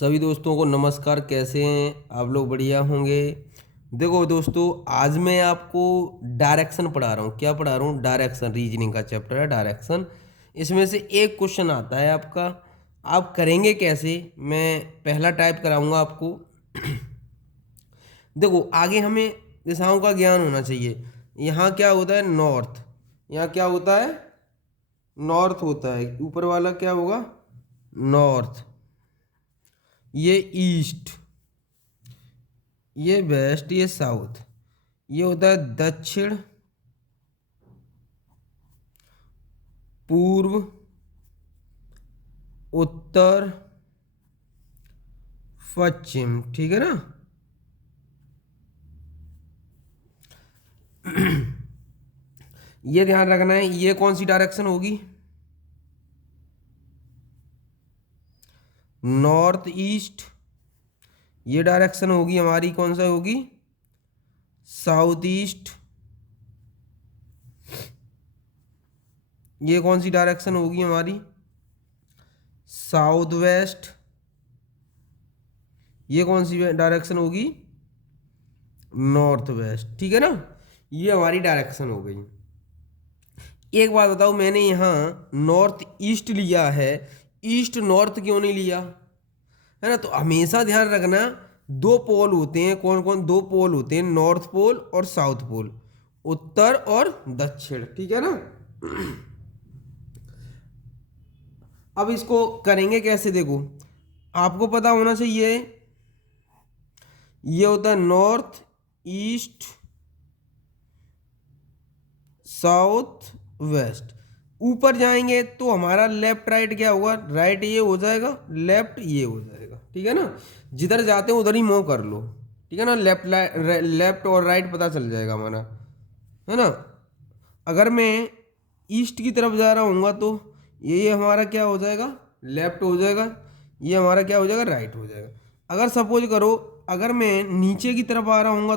सभी दोस्तों को नमस्कार। कैसे हैं आप लोग? बढ़िया होंगे। देखो दोस्तों, आज मैं आपको डायरेक्शन पढ़ा रहा हूँ। क्या पढ़ा रहा हूँ? डायरेक्शन। रीजनिंग का चैप्टर है डायरेक्शन। इसमें से एक क्वेश्चन आता है आपका। आप करेंगे कैसे? मैं पहला टाइप कराऊंगा आपको। देखो, आगे हमें दिशाओं का ज्ञान होना चाहिए। यहाँ क्या होता है? नॉर्थ। यहाँ क्या होता है? नॉर्थ होता है। ऊपर वाला क्या होगा? नॉर्थ। ये ईस्ट, ये वेस्ट, ये साउथ। ये होता है दक्षिण, पूर्व, उत्तर, पश्चिम। ठीक है ना? ये ध्यान रखना है। ये कौन सी डायरेक्शन होगी? North east. ये डायरेक्शन होगी हमारी, कौन सा होगी? South east. ये कौन सी डायरेक्शन होगी हमारी? South west. ये कौन सी डायरेक्शन होगी? North west. ठीक है ना? ये हमारी डायरेक्शन हो गई। एक बात बताओ, मैंने यहाँ नॉर्थ ईस्ट लिया है, ईस्ट नॉर्थ क्यों नहीं लिया? है ना? तो हमेशा ध्यान रखना, दो पोल होते हैं। कौन कौन दो पोल होते हैं? नॉर्थ पोल और साउथ पोल, उत्तर और दक्षिण। ठीक है ना? अब इसको करेंगे कैसे? देखो, आपको पता होना चाहिए। ये होता है नॉर्थ ईस्ट साउथ वेस्ट। ऊपर जाएंगे तो हमारा लेफ्ट राइट क्या होगा? राइट ये हो जाएगा, लेफ्ट ये हो जाएगा। ठीक है ना? जिधर जाते हो उधर ही मूव कर लो। ठीक है ना? लेफ्ट और राइट पता चल जाएगा हमारा। है ना? अगर मैं ईस्ट की तरफ जा रहा हूँगा तो ये हमारा क्या हो जाएगा? लेफ्ट हो जाएगा। ये हमारा क्या हो जाएगा? राइट हो जाएगा। अगर सपोज करो, अगर मैं नीचे की तरफ आ रहा हूँगा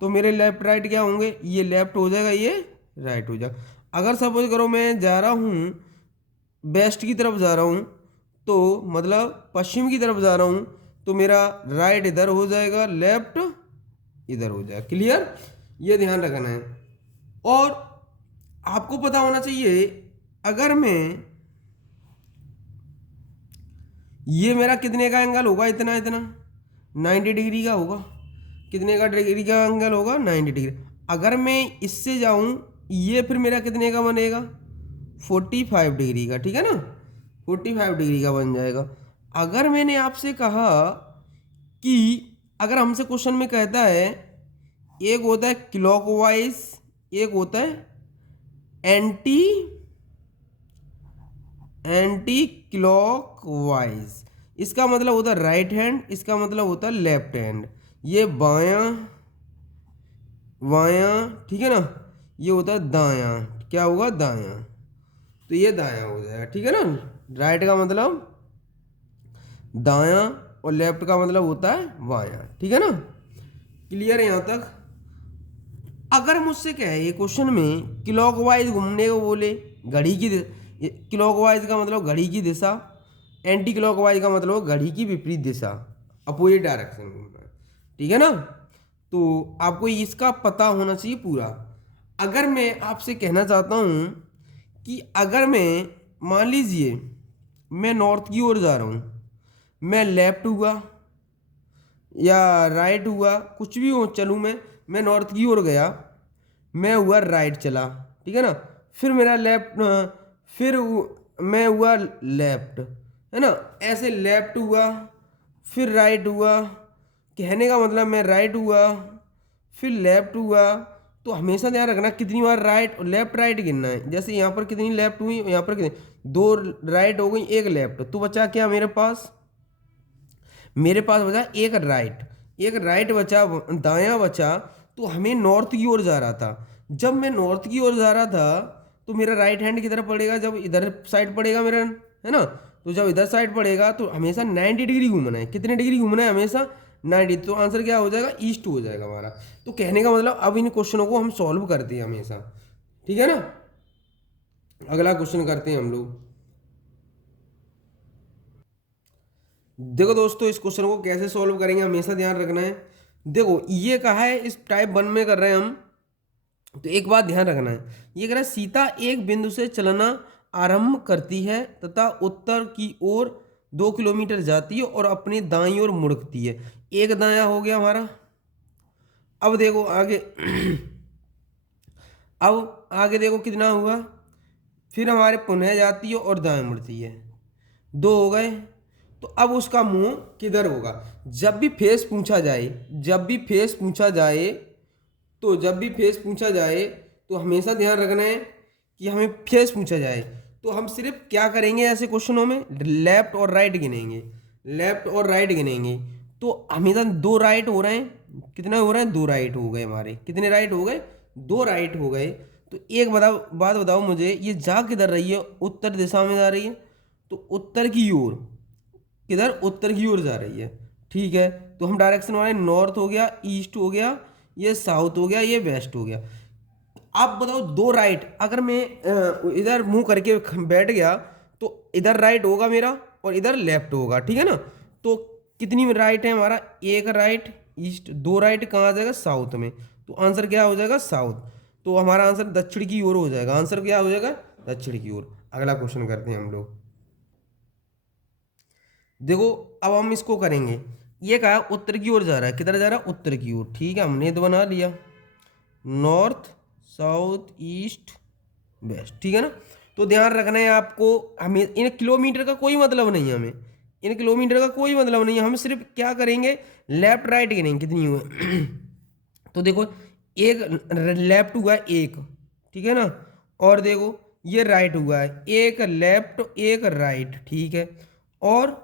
तो मेरे लेफ्ट राइट क्या होंगे? ये लेफ्ट हो जाएगा, ये राइट हो जाएगा। अगर सपोज करो मैं जा रहा हूँ, वेस्ट की तरफ जा रहा हूँ, तो मतलब पश्चिम की तरफ जा रहा हूँ, तो मेरा राइट इधर हो जाएगा, लेफ्ट इधर हो जाएगा। क्लियर? ये ध्यान रखना है। और आपको पता होना चाहिए, अगर मैं ये मेरा कितने का एंगल होगा? इतना इतना 90 डिग्री का होगा। कितने का डिग्री का एंगल होगा? 90 डिग्री। अगर मैं इससे जाऊं, ये फिर मेरा कितने का बनेगा? 45 डिग्री का। ठीक है ना? 45 डिग्री का बन जाएगा। अगर मैंने आपसे कहा कि अगर हमसे क्वेश्चन में कहता है, एक होता है क्लॉकवाइज, एक होता है एंटी एंटी क्लॉकवाइज। इसका मतलब होता है राइट हैंड, इसका मतलब होता है लेफ्ट हैंड। ये बायां बायां। ठीक है ना? ये होता है दायां। क्या होगा? दायां। तो ये दायां हो जाएगा। ठीक है ना? राइट का मतलब दायां और लेफ्ट का मतलब होता है बायां। ठीक है ना? क्लियर है यहां तक? अगर मुझसे क्या है, ये क्वेश्चन में क्लॉकवाइज घूमने को बोले, घड़ी की क्लॉकवाइज का मतलब घड़ी की दिशा, एंटी क्लॉकवाइज का मतलब घड़ी की विपरीत दिशा, अपोजिट डायरेक्शन घूमना है। ठीक है ना? तो आपको इसका पता होना चाहिए पूरा। अगर मैं आपसे कहना चाहता हूँ कि अगर मैं, मान लीजिए मैं नॉर्थ की ओर जा रहा हूँ, मैं लेफ्ट हुआ या राइट हुआ, कुछ भी हो, चलूँ मैं नॉर्थ की ओर गया, मैं हुआ राइट चला। ठीक है ना? फिर मेरा लेफ्ट, फिर मैं हुआ लेफ्ट। है ना? ऐसे लेफ्ट हुआ, फिर राइट हुआ। कहने का मतलब मैं राइट हुआ, फिर लेफ्ट हुआ। तो हमेशा ध्यान रखना कितनी बार राइट और लेफ्ट राइट गिनना है। जैसे यहाँ पर कितनी लेफ्ट हुई, यहाँ पर कितनी, दो राइट हो गई, एक लेफ्ट, तो बचा क्या मेरे पास? मेरे पास बचा एक राइट। एक राइट बचा, दायां बचा। तो हमें नॉर्थ की ओर जा रहा था। जब मैं नॉर्थ की ओर जा रहा था तो मेरा राइट हैंड की तरफ पड़ेगा, जब इधर साइड पड़ेगा मेरा, है ना? तो जब इधर साइड पड़ेगा तो हमेशा 90 डिग्री घूमना है। कितने डिग्री घूमना है? हमेशा 90। तो आंसर क्या हो जाएगा? ईस्ट हो जाएगा हमारा। तो कहने का मतलब अब इन क्वेश्चनों को हम सॉल्व करते हैं हमेशा। ठीक है ना? अगला क्वेश्चन करते हैं हम लोग। देखो दोस्तों, इस क्वेश्चन को कैसे सॉल्व करेंगे हमेशा ध्यान रखना है। देखो ये कहा है इस टाइप 1 में कर रहे हैं हम, तो एक बात ध्यान रखना है। ये कह रहा है सीता एक बिंदु से चलना आरंभ करती है तथा उत्तर की ओर 2 किलोमीटर जाती है और अपनी दाईं ओर मुड़ती है। एक दाया हो गया हमारा। अब देखो आगे अब आगे देखो कितना हुआ, फिर हमारे पुनः जाती है और दाएं मुड़ती है, 2 हो गए। तो अब उसका मुंह किधर होगा? जब भी फेस पूछा जाए, जब भी फेस पूछा जाए तो जब भी फेस पूछा जाए तो हमेशा ध्यान रखना है कि हमें फेस पूछा जाए तो हम सिर्फ क्या करेंगे ऐसे क्वेश्चनों में, लेफ्ट और राइट गिनेंगे, लेफ्ट और राइट गिनेंगे। तो हमेशा 2 राइट हो रहे हैं, कितने हो रहे हैं? 2 राइट हो गए हमारे। कितने राइट हो गए? 2 राइट हो गए। तो एक बात बताओ मुझे, ये जा किधर रही है? उत्तर दिशा में जा रही है, तो उत्तर की ओर, किधर? उत्तर की ओर जा रही है। ठीक है, तो हम डायरेक्शन वाले, नॉर्थ हो गया, ईस्ट हो गया, ये साउथ हो गया, ये वेस्ट हो गया। आप बताओ 2 राइट, अगर मैं इधर मुंह करके बैठ गया तो इधर राइट होगा मेरा और इधर लेफ्ट होगा, ठीक है ना? तो कितनी राइट है हमारा? एक राइट ईस्ट, 2 राइट कहाँ आ जाएगा? साउथ में। तो आंसर क्या हो जाएगा? साउथ। तो हमारा आंसर दक्षिण की ओर हो जाएगा। आंसर क्या हो जाएगा? दक्षिण की ओर। अगला क्वेश्चन करते हैं हम लोग। देखो अब हम इसको करेंगे। ये कहा उत्तर की ओर जा रहा है, किधर जा रहा है? उत्तर की ओर। ठीक है, हमने तो बना लिया, नॉर्थ साउथ ईस्ट वेस्ट, ठीक है ना? तो ध्यान रखना है आपको, हमें इन किलोमीटर का कोई मतलब नहीं है, हमें इन किलोमीटर का कोई मतलब नहीं है। हम सिर्फ क्या करेंगे? लेफ्ट राइट गिनेंगे कितनी हुए। तो देखो एक लेफ्ट हुआ है एक, ठीक है ना? और देखो ये राइट हुआ है एक, लेफ्ट एक राइट, ठीक है। और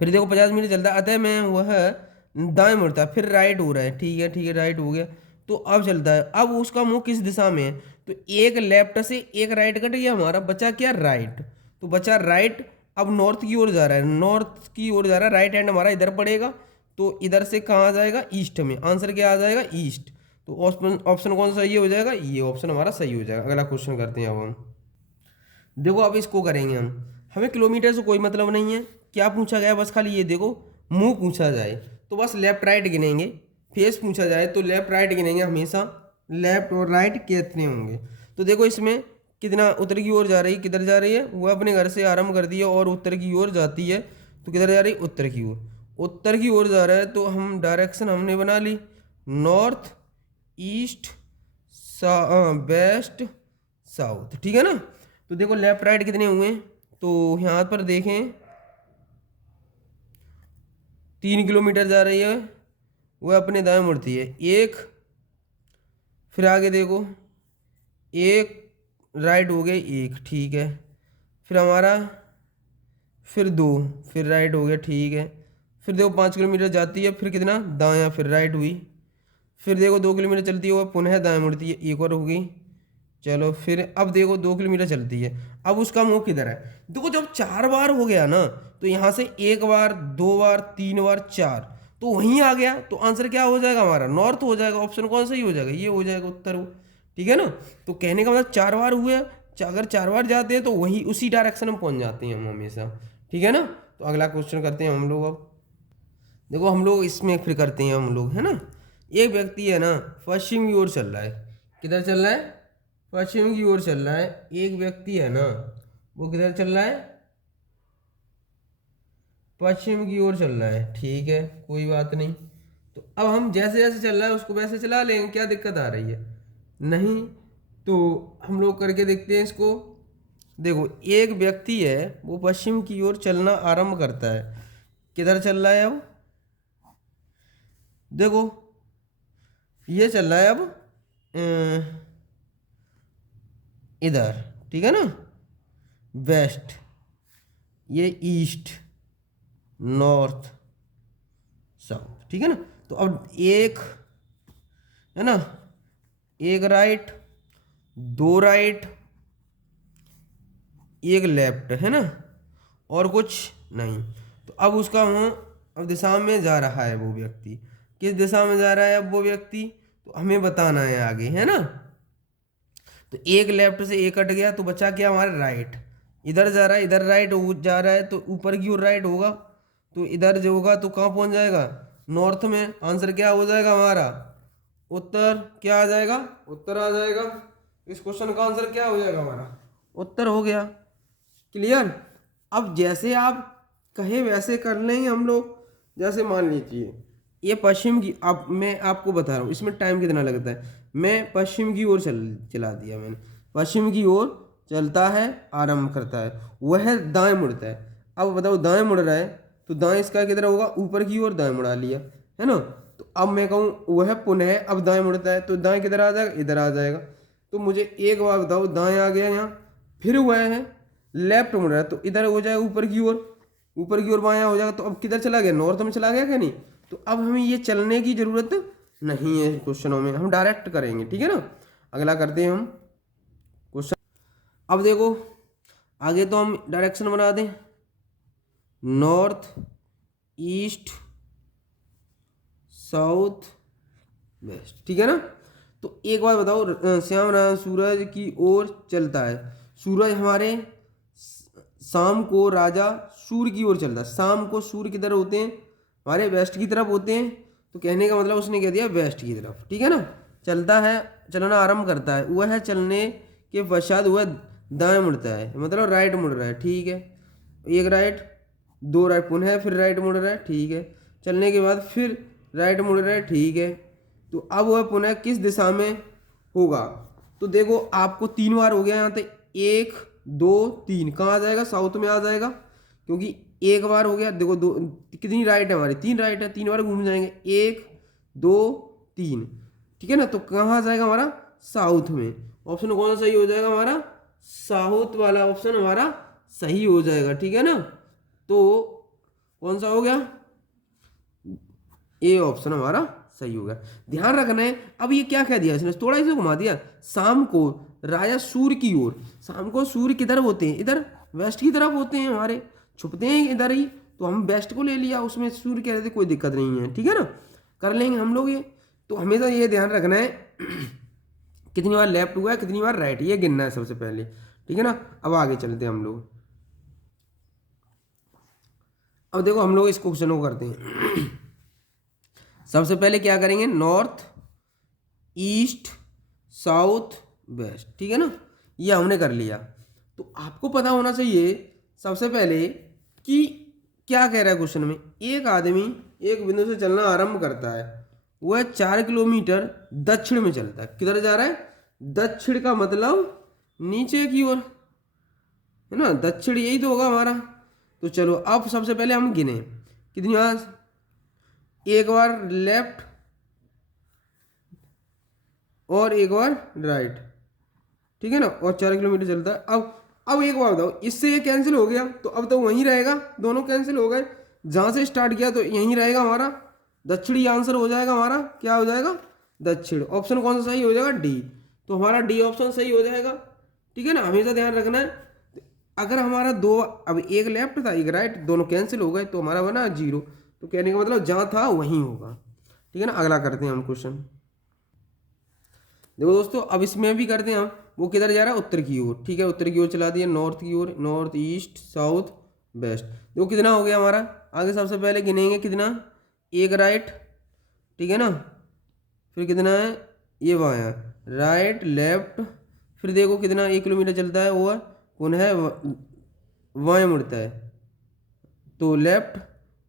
फिर देखो 50 मीटर चलता है, अतः मैं वह दाएं मुड़ता है, फिर राइट हो रहा है, ठीक है, ठीक है, राइट हो गया। तो अब चलता है, अब उसका मुंह किस दिशा में है? तो एक लेफ्ट से एक राइट कट गया हमारा, बचा क्या? राइट। तो बचा राइट। अब नॉर्थ की ओर जा रहा है, नॉर्थ की ओर जा रहा है, राइट हैंड हमारा इधर पड़ेगा, तो इधर से कहाँ आ जाएगा? ईस्ट में। आंसर क्या आ जाएगा? ईस्ट। तो ऑप्शन ऑप्शन कौन सा सही हो जाएगा? ये ऑप्शन हमारा सही हो जाएगा। अगला क्वेश्चन करते हैं अब हम। देखो अब इसको करेंगे हम, हमें किलोमीटर से कोई मतलब नहीं है, क्या पूछा गया बस खाली ये देखो, मुंह पूछा जाए तो बस लेफ्ट राइट गिनेंगे, फेस पूछा जाए तो लेफ्ट राइट गिनेंगे हमेशा, लेफ्ट और राइट कितने होंगे। तो देखो इसमें कितना उत्तर की ओर जा रही है, किधर जा रही है? वो अपने घर से आरंभ कर दिया और उत्तर की ओर जाती है, तो किधर जा रही है? उत्तर की ओर। उत्तर की ओर जा रहा है तो हम डायरेक्शन हमने बना ली, नॉर्थ ईस्ट वेस्ट साउथ, ठीक है ना? तो देखो लेफ्ट राइट कितने हुए, तो यहाँ पर देखें 3 किलोमीटर जा रही है, वह अपने दाएं मुड़ती है एक, फिर आगे देखो एक राइट हो गए एक, ठीक है, फिर हमारा फिर 2, फिर राइट हो गया, ठीक है, फिर देखो 5 किलोमीटर जाती है, फिर कितना? दायां, फिर राइट हुई, फिर देखो 2 किलोमीटर चलती है, वह पुनः दाएं मुड़ती है, एक और होगी। चलो फिर अब देखो 2 किलोमीटर चलती है, अब उसका मुंह किधर है? देखो जब 4 बार हो गया ना, तो यहाँ से 1 बार 2 बार 3 बार 4, तो वहीं आ गया, तो आंसर क्या हो जाएगा हमारा? नॉर्थ हो जाएगा। ऑप्शन कौन सा ही हो जाएगा? ये हो जाएगा उत्तर हो, ठीक है ना? तो कहने का मतलब 4 बार हुए, अगर 4 बार जाते हैं तो वही उसी डायरेक्शन में पहुंच जाते हैं हम हमेशा, ठीक है ना? तो अगला क्वेश्चन करते हैं हम लोग अब। देखो हम लोग इसमें फिर करते हैं हम लोग, है ना? एक व्यक्ति है ना पश्चिम की ओर चल रहा है, किधर चल रहा है? पश्चिम की ओर चल रहा है। एक व्यक्ति है ना, वो किधर चल रहा है? पश्चिम की ओर चल रहा है, ठीक है, कोई बात नहीं। तो अब हम जैसे जैसे चल रहा है उसको वैसे चला लेंगे, क्या दिक्कत आ रही है? नहीं। तो हम लोग करके देखते हैं इसको। देखो एक व्यक्ति है, वो पश्चिम की ओर चलना आरंभ करता है, किधर चल रहा है अब? देखो ये चल रहा है अब इधर, ठीक है ना? वेस्ट, ये ईस्ट, नॉर्थ साउथ, ठीक है ना? तो अब एक है ना, एक राइट 2 राइट एक लेफ्ट, है ना? और कुछ नहीं। तो अब उसका मुंह अब दिशा में जा रहा है, वो व्यक्ति किस दिशा में जा रहा है अब वो व्यक्ति? तो हमें बताना है आगे, है ना? तो एक लेफ्ट से एक कट गया, तो बचा क्या हमारा? राइट। इधर जा रहा है, इधर राइट जा रहा है तो ऊपर की ओर राइट होगा, तो इधर जो होगा तो कहाँ पहुंच जाएगा, नॉर्थ में। आंसर क्या हो जाएगा हमारा, उत्तर क्या आ जाएगा, उत्तर आ जाएगा। इस क्वेश्चन का आंसर क्या हो जाएगा हमारा, उत्तर हो गया। क्लियर। अब जैसे आप कहे वैसे कर लेंगे हम लोग। जैसे मान लीजिए ये पश्चिम की, अब मैं आपको बता रहा हूँ इसमें टाइम कितना लगता है। मैं पश्चिम की ओर चला दिया मैंने, पश्चिम की ओर चलता है, आरंभ करता है, वह दाएं मुड़ता है। अब बताओ दाएं मुड़ रहा है तो दाएं इसका किधर होगा, ऊपर की ओर दाएं मुड़ा लिया, है ना। तो अब मैं कहूँ वह पुनः अब दाएं मुड़ता है तो दाएं किधर आ जाएगा, इधर आ जाएगा। तो मुझे एक बार बताओ, दाएं आ गया यहाँ, फिर वह है लेफ्ट मुड़ रहा है तो इधर हो जाएगा ऊपर की ओर, ऊपर की ओर बायां हो जाएगा। तो अब किधर चला गया, नॉर्थ में चला गया क्या नहीं। तो अब हमें ये चलने की जरूरत नहीं है क्वेश्चनों में, हम डायरेक्ट करेंगे, ठीक है ना। अगला करते हैं हम क्वेश्चन। अब देखो आगे तो हम डायरेक्शन बना दें, नॉर्थ ईस्ट साउथ वेस्ट, ठीक है ना। तो एक बात बताओ, श्याम नारायण सूरज की ओर चलता है, सूरज हमारे शाम को राजा सूर्य की ओर चलता है। शाम को सूर्य किधर होते हैं, हमारे वेस्ट की तरफ होते हैं। तो कहने का मतलब उसने कह दिया वेस्ट की तरफ, ठीक है ना। चलता है, चलना आरंभ करता है, वह चलने के पश्चात वह दाएं मुड़ता है, मतलब राइट मुड़ रहा है, ठीक है। एक राइट, दो राइट, पुनः फिर राइट मुड़ रहा है, ठीक है। चलने के बाद फिर राइट मुड़ रहा है, ठीक है। तो अब वह पुनः किस दिशा में होगा। तो देखो आपको 3 बार हो गया यहाँ तक, 1 2 3, कहाँ आ जाएगा, साउथ में आ जाएगा। क्योंकि एक बार हो गया, देखो दो कितनी राइट है हमारी, 3 राइट है, 3 बार घूम जाएंगे, 1 2 3, ठीक है ना। तो कहाँ आ जाएगा हमारा, साउथ में। ऑप्शन कौन सा सही हो जाएगा हमारा, साउथ वाला ऑप्शन हमारा सही हो जाएगा, ठीक है ना। तो कौन सा हो गया, ए ऑप्शन हमारा सही हो गया। ध्यान रखना है। अब ये क्या कह दिया इसने, थोड़ा इसे घुमा दिया, शाम को राजा सूर्य की ओर। शाम को सूर्य किधर होते हैं, इधर वेस्ट की तरफ होते हैं हमारे, छुपते हैं इधर ही। तो हम वेस्ट को ले लिया, उसमें सूर्य कह रहे थे, कोई दिक्कत नहीं है, ठीक है ना, कर लेंगे हम लोग ये। तो हमेशा ये ध्यान रखना है कितनी बार लेफ्ट हुआ है, कितनी बार राइट, ये गिनना है सबसे पहले, ठीक है ना। अब आगे चलते हैं हम लोग। अब देखो हम लोग इस क्वेश्चन को करते हैं। सबसे पहले क्या करेंगे, नॉर्थ ईस्ट साउथ वेस्ट, ठीक है ना, ये हमने कर लिया। तो आपको पता होना चाहिए सबसे पहले कि क्या कह रहा है क्वेश्चन में। एक आदमी एक बिंदु से चलना आरंभ करता है, वह 4 किलोमीटर दक्षिण में चलता है। किधर जा रहा है, दक्षिण का मतलब नीचे की ओर, है ना, दक्षिण यही तो होगा हमारा। तो चलो अब सबसे पहले हम गिने कितनी बार, एक बार लेफ्ट और एक बार राइट, ठीक है ना, और 4 किलोमीटर चलता है। अब एक बार बताओ, इससे ये कैंसिल हो गया तो अब तो वहीं रहेगा, दोनों कैंसिल हो गए। जहाँ से स्टार्ट किया तो यहीं रहेगा हमारा, दक्षिणी आंसर हो जाएगा हमारा, क्या हो जाएगा, दक्षिण। ऑप्शन कौन सा सही हो जाएगा, डी। तो हमारा डी ऑप्शन सही हो जाएगा, ठीक है ना। हमेशा ध्यान रखना है, अगर हमारा दो, अब एक लेफ्ट था एक राइट, दोनों कैंसिल हो गए तो हमारा बना 0। तो कहने का मतलब जहाँ था वहीं होगा, ठीक है ना। अगला करते हैं हम क्वेश्चन। देखो दोस्तों अब इसमें भी करते हैं हम, वो किधर जा रहा है, उत्तर की ओर, ठीक है, उत्तर की ओर चला दिया, नॉर्थ की ओर, नॉर्थ ईस्ट साउथ वेस्ट। देखो कितना हो गया हमारा, आगे सबसे पहले गिनेंगे कितना, एक राइट, ठीक है ना, फिर कितना है ये बायां, राइट लेफ्ट, फिर देखो कितना 1 किलोमीटर चलता है, वो पुनः बाएं मुड़ता है, तो लेफ्ट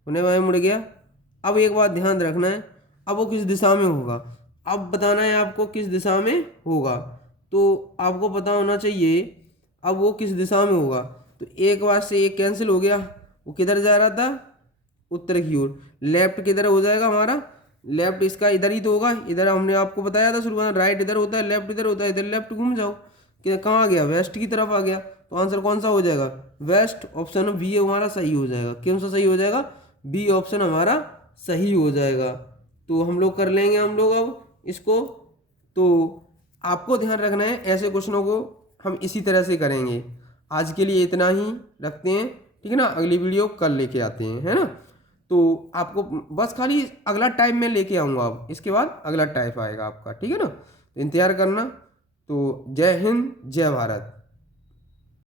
पुनः बाएं मुड़ गया। अब एक बात ध्यान रखना है, अब वो किस दिशा में होगा, अब बताना है आपको किस दिशा में होगा। तो आपको पता होना चाहिए अब वो किस दिशा में होगा। तो एक बार से एक कैंसिल हो गया, वो किधर जा रहा था, उत्तर की ओर। लेफ्ट किधर हो जाएगा हमारा, लेफ्ट इसका इधर ही तो होगा, इधर हमने आपको बताया था शुरुआत, राइट इधर होता है, लेफ्ट इधर होता है, इधर लेफ्ट घूम जाओ, कि कहाँ आ गया, वेस्ट की तरफ आ गया। तो आंसर कौन सा हो जाएगा, वेस्ट। ऑप्शन बी हमारा सही हो जाएगा। कौन सा सही हो जाएगा, बी ऑप्शन हमारा सही हो जाएगा। तो हम लोग कर लेंगे हम लोग अब इसको। तो आपको ध्यान रखना है, ऐसे क्वेश्चनों को हम इसी तरह से करेंगे। आज के लिए इतना ही रखते हैं, ठीक है ना, अगली वीडियो कल लेके आते हैं, है ना। तो आपको बस खाली अगला टाइप मैं लेके आऊँगा, अब इसके बाद अगला टाइप आएगा आपका, ठीक है ना। तो इंतजार करना। तो जय हिंद जय भारत।